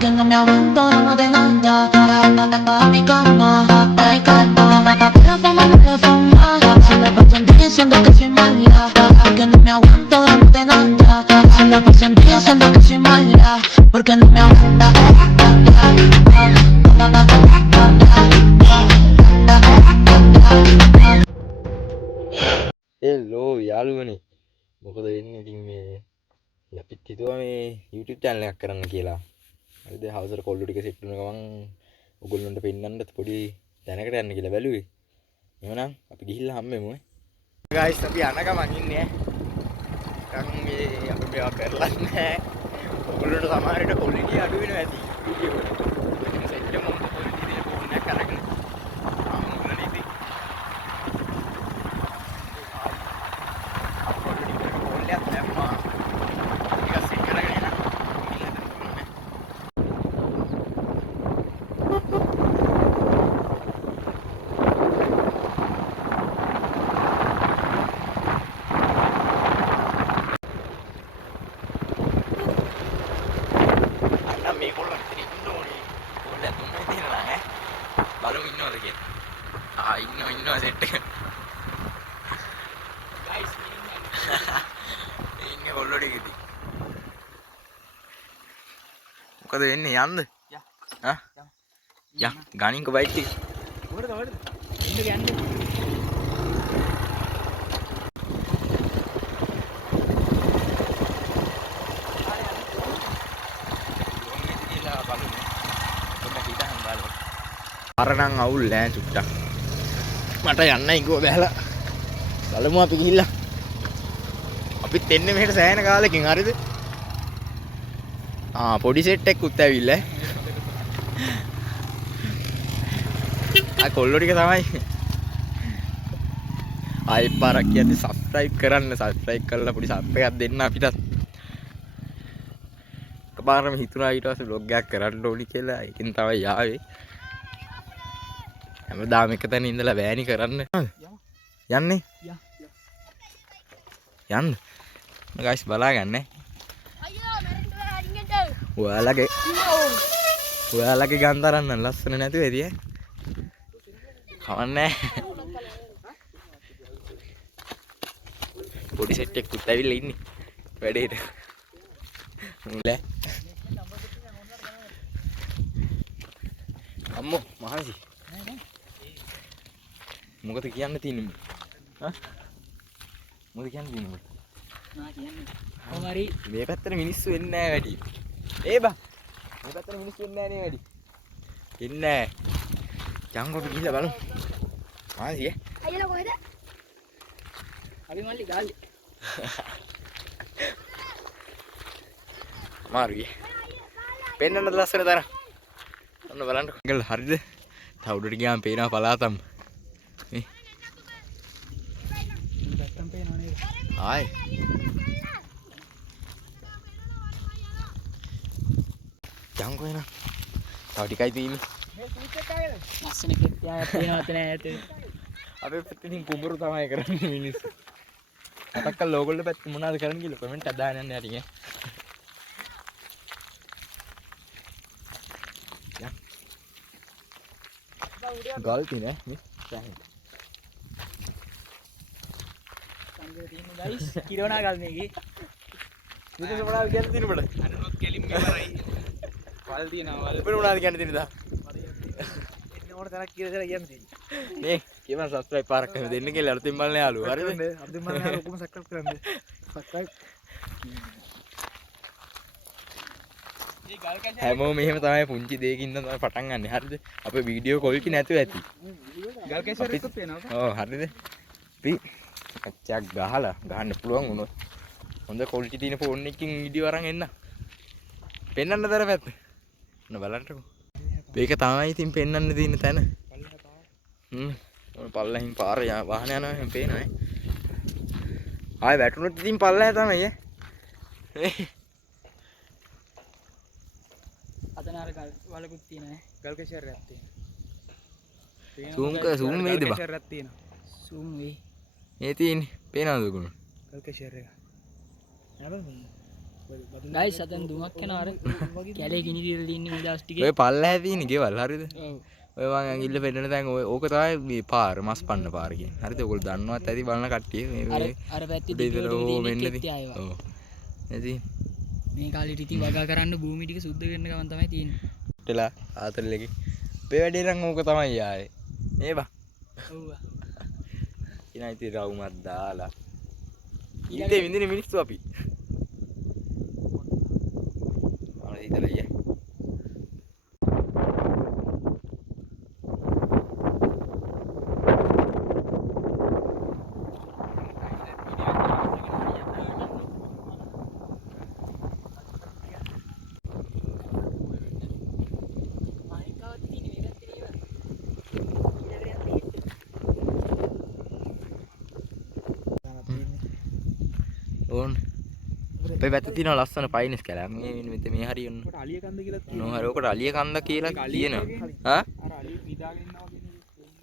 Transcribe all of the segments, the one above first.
Que no me abandono de nada. A mi cama, ay calma. La fama, se la pasan diciendo que soy mala. Que no me abandono de nada. Se la pasan diciendo que soy mala. Porque no me aguanta. හෙල්ලෝ යාළුවනේ මොකද වෙන්නේ ඉතින් මේ අපිත් හිතුවා මේ YouTube channel එකක් කරන්න කියලා. හරිද? හවසට කොල්ලෝ ටික සෙට් වුණ ගමන් ඔයගොල්ලන්ට පෙන්නන්න පොඩි තැනකට යන්න කියලා බැලුවේ. එහෙමනම් අපි ගිහිල්ලා හම්බෙමු ඈ. guys අපි යන ගමන් ඉන්නේ ඈ. නිකන් මේ අපි මේවා කරලා නැහැ. ඔයගොල්ලන්ට සමහර විට quality අඩු වෙනවා ඇති වීඩියෝ වල. ඒක සෙට් එක මොකද quality දෙන්න ෆෝන් එකක් අරගෙන. ඉන්නවා සෙට් එක. ගයිස් ඉන්නේ කොල්ලෝ ටික ඉතින්. මොකද වෙන්නේ යන්නද? යා. යා ගානින්කෝ බයික් එක. කොහෙද? ඉන්න යන්නේ. අරනම් අවුල් නෑ චුට්ටක්. මට යන්නයි කිව්ව බැලලා. බලමු අපි ගිහිල්ලා. අපිත් එන්නේ මෙහෙට සෑහෙන කාලෙකින් හරිද? පොඩි සෙට් එකකුත් ඇවිල්ලා. කොල්ලෝ ටික තමයි. ආයෙ පාරක් කියන්නේ subscribe කරන්න. subscribe කරලා පොඩි sub එකක් දෙන්න අපිටත්. එකපාරම හිතුණා ඊට පස්සේ vlog එකක් කරන්න ඕනි කියලා. ඒකෙන් තමයි ආවේ. හැමදාම එක තැන ඉඳලා බෑනි කරන්න. යන්නේ? යන්න. ගයිස් බලාගන්න. ඔයාලගේ ගන්තරන්න ලස්සන නැතුව ඇති ඈ. කවන්නේ. පොඩි සෙට් එකකුත් ඇවිල්ලා ඉන්නේ වැඩේට. මුලේ. අම්මෝ මහන්සි. මොකද කියන්න තියෙන්නේ? හා? මොකද කියන්න තියෙන්නේ? නා කියන්නේ. කොහොමරි මේ පැත්තට මිනිස්සු එන්නේ නැහැ වැඩි. ඒ බා. මේ පැත්තට මිනිස්සු එන්නේ නැහැ නේ වැඩි. එන්නේ නැහැ. යංගෝ අපි ගිහලා බලමු. ආසිය. අයියලා කොහෙද? අපි මල්ලි ගාල්ලි. මාරුයි. පෙන්නන්න ලස්සන තරම්. ඔන්න බලන්න. ගල් හරිද? තව උඩට ගියාම පේනවා පලාතම්. Hai. Jangan kau nak. Tahu di kait ini. Masih nak kita yang apa nak itu. Apa penting kubur utama yang keren ini. Kata kalau logo le pet mana ada keren gila. Komen ada yang ada ni. Ya. Galti ni, ni. guys කිරෝනා ගල් මේකේ මුද මොනවද කියන්න තියෙන බඩ අනුනොත් කෙලින් මෙවරයි වල් තියනවා වල් උඹ මොනවද කියන්න තියෙනද එන්න ඕන තරක් කියලා කියන්න තියෙන්නේ නේ කියමන් subscribe පාරක් කරන්න දෙන්න කියලා අලුතින් බලන යාළුවෝ හරිද අලුතින් බලන යාළුවෝ ඔක්කොම subscribe කරන්න subscribe මේ ගල් කැඩ හැමෝම මෙහෙම තමයි පුංචි දෙයකින් තමයි පටන් ගන්න හරිද අපේ වීඩියෝ කොල්කි නැතුව ඇති ගල් කැෂර් එකක් පේනවා ඔව් හරිද අපි අච්චක් ගහලා ගහන්න පුළුවන් වුණොත් හොඳ ක්වොලිටි තියෙන ෆෝන් එකකින් වීඩියෝ අරන් එන්න. පෙන්නන්නද අර පැත්ත? ඔන්න බලන්නකෝ. මේක තමයි ඉතින් පෙන්නන්න තියෙන තැන. ඔය පල්ලෙහින් පාර වාහන යනවා එහෙනම් පේනවා ඈ. ආයෙ වැටුනොත් ඉතින් පල්ලෙහ තමයි ඈ. අතන අර ගල් වලකුත් තියෙනවා ඈ. ගල් කැෂර් එකක් තියෙනවා. zoom වේද බා? කැෂර් එකක් තියෙනවා. zoom වේ. ඒ තියෙන්නේ පේනවද ඔයගොල්ලෝ? ගල් කැෂර් එක. නෑ බලන්න. ගයිස් අතන දුමක් යනවා අර කැලේ ගිනි තියලා ඉන්නේ මේ දවස් ටිකේ. ඔය පල්ලෙහා තියෙන ගෙවල් හරියද? ඔව්. ඔය මං ඇඟිල්ල පෙන්නන තැන් ඕක තමයි මේ පාර මස් පන්න පාර කියන්නේ. හරිද? ඔයගොල්ලෝ දන්නවත් ඇති බලන කට්ටිය මේ අර පැත්තේ දෙවිවරු දිගට මෙන්න තියෙන ති- කෙත්ති ආයවා. ඔව්. ඇති මේ කාලේ ඉතින් වගා කරන්න භූමි ටික සුද්ධ කරන ගමන් තමයි තියෙන්නේ. ටෙලා ආතල්ලගේ. මේ වැඩේ නම් ඕක තමයි ආයේ. නේ බා. ඔව්. ඉතින් ඉතින් රවුමක් දාලා. ඊතේ විඳින මිනිස්සු අපි. ආන ඉතලයි. ඕන් අපේ පැත්තේ තියෙන ලස්සන පයින්ස් කැලක් මේ මෙතන මේ හරිය ඔන්න අලිය කන්ද කියලා නෝ හරි ඔකට අලිය කන්ද කියලා කියනවා හා අර අලිය නිදාගෙන ඉන්නවා කියන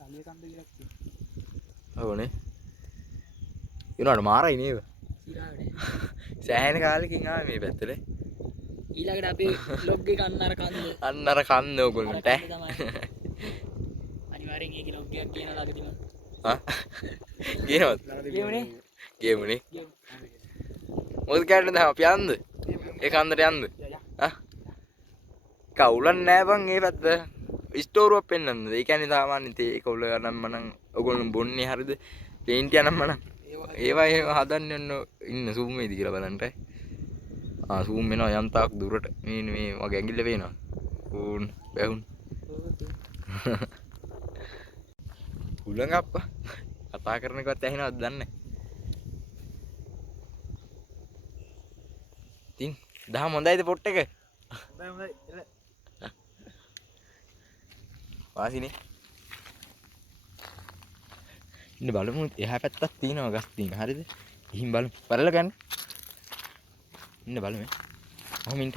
අලිය කන්ද කියලා කියනවා. ඕනේ ඊනොට මාරයි නේද ඉරාවට. සෑහෙන කාලෙකින් ආවේ මේ පැත්තට ඊළඟට අපේ ලොග් එක අන්න අර කන්ද ඕගොල්ලන්ට ඈ. අනිවාර්යෙන් ඒකේ ලොග් එකක් කියන ළඟදිම. හා කියනවද ගේමුනේ. ගේමුනේ මොකද කැරෙන්නේ දැන් අපි යන්ද ඒ කන්දට යන්ද හා කවුලක් නෑ බං ඒ පැත්ත ස්ටෝරුවක් පෙන්නන්නද ඒ කියන්නේ සාමාන්‍ය තේ කවුල ගන්න මනම් ඔයගොල්ලෝ බොන්නේ හරියද පේන්ට් යනම් මනම් ඒවා එහෙම හදන්න යන්න ඉන්න සූම් වේද කියලා බලන්න සූම් වෙනවා යම් තාක් දුරට මේ මගේ ඇඟිල්ල පේනවා ඕන් බැහුන් උලංග අප්පා කතා කරන එකවත් ඇහෙනවද දන්නේ ඉතින් දහම හොඳයිද පොට් එක හොඳයි එල වාසිනේ ඉන්න බලමු එහා පැත්තක් තියෙනවා ගස් තියෙන හරියද ගිහින් බලමු පරල ගන්න ඉන්න බලමු කොහොම ඉන්න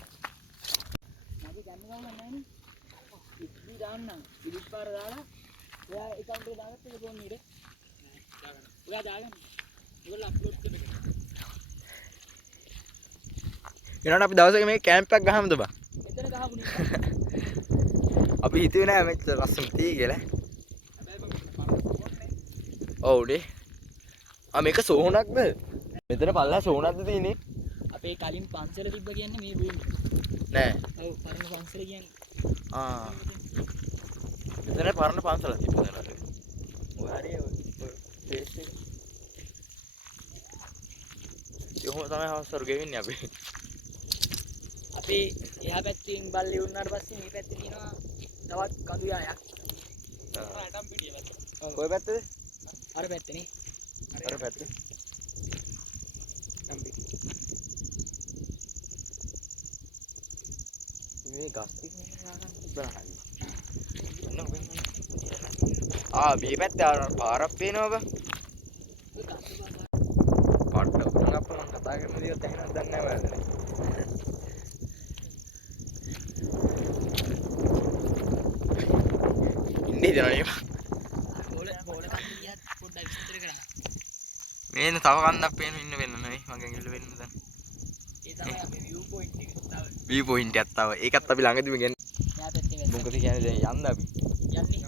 මගේ ගන්න ගමන් නැහැ නේ. ඉස්පි දාන්නම්. ඉදිස් පාර දාලා ඔයා account එක දාගත්ත එක ෆෝන් එකට. ඔයා දාගන්න. ඔයගොල්ලෝ අප්ලෝඩ් කරන්න. ඊළඟට අපි දවසක මේ කැම්ප් එකක් ගහමුද බා එතන ගහමුනේ. අපි හිතුවේ නෑ මෙච්චර ලස්සන තියෙයි කියලා හැබැයි මම ඕනේ. ඔව් නේ මේක සෝහනක්ද මෙතන පල්ලා සෝහනක්ද තියෙන්නේ අපේ කලින් පන්සල තිබ්බ කියන්නේ මේ භූමිය. නෑ ඔව් පරණ පන්සල කියන්නේ. මෙතන පරණ පන්සලක් තිබුණා නේද ඔය හරිය ඔය පේස් එක යෝම තමයි හවසර ගෙවින්නේ අපි අපේ එහා පැත්තෙන් බල්ලේ වුණාට පස්සේ මේ පැත්තේ තියෙනවා තවත් කඳු යායක්. රටම් පිටිය පැත්ත. කොයි පැත්තද අර පැත්තනේ. අර පැත්තේ රටම් පිටිය. මේ ගස් ටික ගන්න තිබ්බා හරිය මේ පැත්තේ පාරක් පේනවා බා පට්ට උන් අප්ප මම කතා කරන දේවත් ඇහෙනවද දන්නේ නැහැ ඔයාලට ඉන්නේ දෙනවා බෝල කන්දියත් පොඩ්ඩක් විස්තර කරන්න. මේන තව කන්දක් පේන ඉන්න වෙන්න නෙවෙයි මගෙන් ඉල්ල වෙන්න දැන් ඒ තමයි අපේ view point එක. තව view point එකක් තව ඒකත් අපි ළඟදිම ගෙන එහා පැත්තේ වැස්ස. මොකද කියන්නේ දැන් යන්න අපි යන්නේ.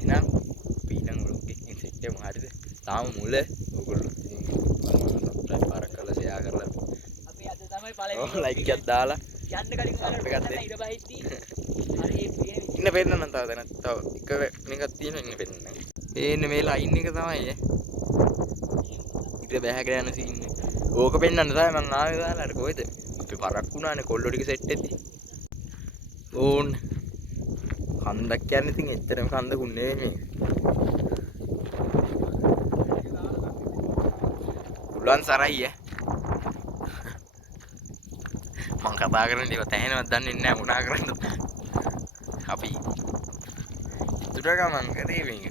එහෙනම් පීනන් වලුක් එකෙන් සෙට් එකම හරියද තාම මුල ඔයගොල්ලෝ ඉතින් සබ්ස්ක්‍රයිබ් පාරක් කරලා ෂෙයා කරලා අපි අද තමයි පළවෙනි ලයික් එකක් දාලා යන්න කලින් සබ් එකක් දෙන්න. ඊට බහිද්දී අර ඒ පේන ඉන්න පෙන්නන්න තව දැන් තව එක මේකක් තියෙනවා ඉන්න පෙන්නන්න මේන්න මේ ලයින් එක තමයි ඈ ඊට බෑගෙන යන සීන් එක ඕක පෙන්නන්න තමයි මම ආවේ දාලා අර කොහෙද අපි පරක් වුණානේ කොල්ලෝ ටික සෙට් එද්දි ඕන් කන්දක් කියන්නේ ඉතින් එච්චරම කන්දකුන් නෙවෙයි මේ උලන් සරයි ඈ මං කතා කරන දේ තැහෙනවත් දන්නේ නැහැ මොනා කරන්නද අපි දුර ගමන් කරේ මේක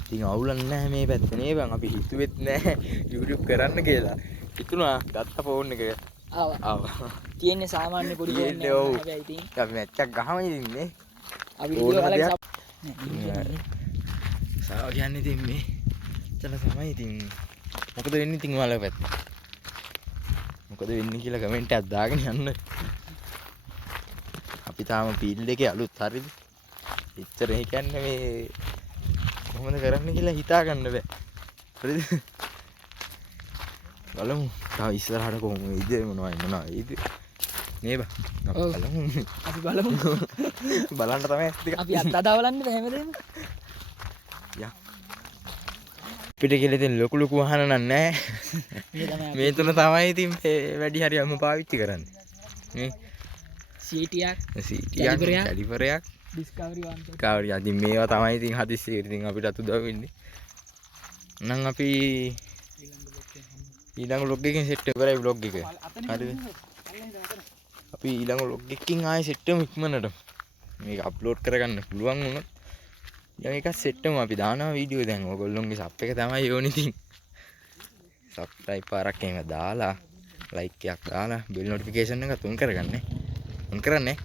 ඉතින් අවුලක් නැහැ මේ පැත්තේ නේ බං අපි හිතුවෙත් නැහැ YouTube කරන්න කියලා හිතුණා ගත්ත ෆෝන් එක ආවා. තියෙන්නේ සාමාන්‍ය පොඩි ෆෝන් තියෙන්නේ එකක්. ඔව්. හැබැයි ඉතින් අපි මැච්චක් ගහම ඉන්නේ අපි ඕන වීඩියෝ දෙයක්. බලලා සාව කියන්නේ ඉතින් මේ චල තමයි ඉතින් මොකද වෙන්නේ ඉතින් ඔයාලා පැත්තේ මොකද වෙන්නේ කියලා කමෙන්ට් එකක් දාගෙන යන්න. අපි තාම ෆීල්ඩ් එකේ අලුත් හරිද? එච්චර ඒ කියන්නේ මේ කොහොමද කරන්න කියලා හිතා ගන්න බෑ. හරිද? බලමු. තා ඉස්සරහට කොහොම වෙයිද මොනවද? නේ බා. බලමු. අපි බලමු. බලන්න තමයි ටික. අපි අත්අදා බලන්නේ හැමදේම. යා. පිට කියලා ඉතින් ලොකු ලොකු වහන නැහැ. මේ තුන තමයි ඉතින් වැඩි හරියක්ම පාවිච්චි කරන්නේ. නේ. සීටියක්, කැලිපරයක්, ඩිස්කවරි 1. කවරි. ඉතින් මේවා තමයි ඉතින් හදිස්සියට ඉතින් අපිට උදව් වෙන්නේ. නම් අපි ඊළඟ vlog එකකින් සෙට් කරයි vlog එක. හරිද? අපි ඊළඟ vlog එකකින් ආයෙ සෙට් වෙමු ඉක්මනට. මේක අප්ලෝඩ් කරගන්න පුළුවන් වුණොත් ඊළඟ එක සෙට් වෙමු. අපි දානවා වීඩියෝ දැන්. ඔයගොල්ලෝගේ සබ් එක තමයි ඕනේ ඉතින්. සබ්ස්ක්‍රයිබ් පාරක් එහෙම දාලා ලයික් එකක් දාලා බෙල් නොටිෆිකේෂන් එක තුන් කරගන්න. උන් කරන්නේ.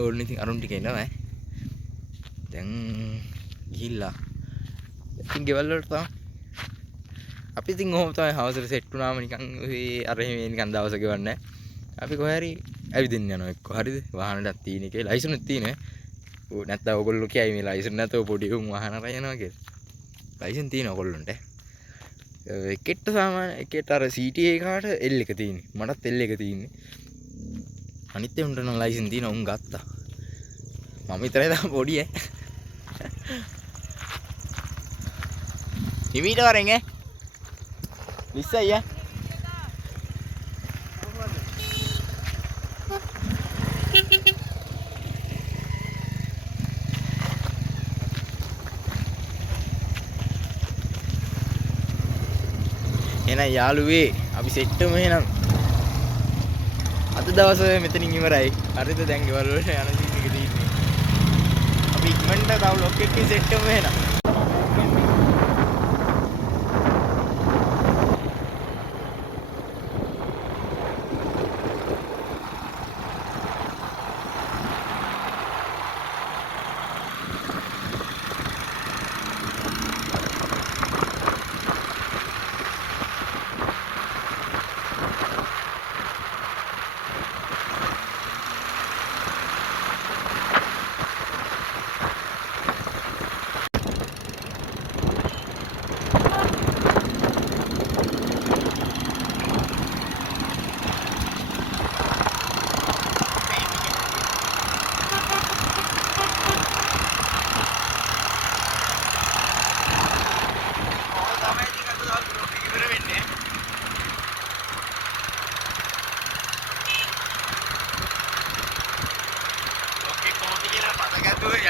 ඕනේ ඉතින් අරුන් ටික එනවා. දැන් ගිහිල්ලා ඉතින් ගෙවල් වලට තමයි අපි ඉතින් ඔහොම තමයි හවසට සෙට් වුණාම නිකන් අර එහෙම නිකන් දවස ගෙවන්නේ. අපි කොහේ හරි ඇවිදින්න යනවා එක්ක. හරිද? වාහනයක් තියෙන එකේ ලයිසන්ස් තියෙන. ඕ නැත්නම් ඔයගොල්ලෝ කියයි මේ ලයිසන්ස් නැතව පොඩි උන් වාහන අරන් යනවා කියලා. ලයිසන්ස් තියෙන ඔයගොල්ලන්ට. එකට සාමාන්‍ය එකට අර CTA එකට L එක තියෙන්නේ. මටත් L එක තියෙන්නේ. අනිත් උන්ට නම් ලයිසන්ස් තියෙන උන් ගත්තා. මම විතරයි තාම පොඩි ඈ. හිමීට වරෙන් ඈ. ලිස්සයි ඈ. එහෙනම් යාළුවේ අපි සෙට් වෙමු එහෙනම්. අද දවසේ මෙතනින් ඉවරයි. හරිද? දැන් ගෙවල් වලට යන සීන් එක තියෙන්නේ. අපි ඉක්මනට තව vlog එකකින් සෙට් වෙමු එහෙනම්.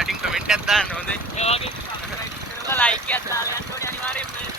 යටින් කමෙන්ට් එකක් දාන්න හොඳයි. ඒ වගේ ලයික් එකක් දාලා යන්න ඕනේ අනිවාර්යෙන්ම.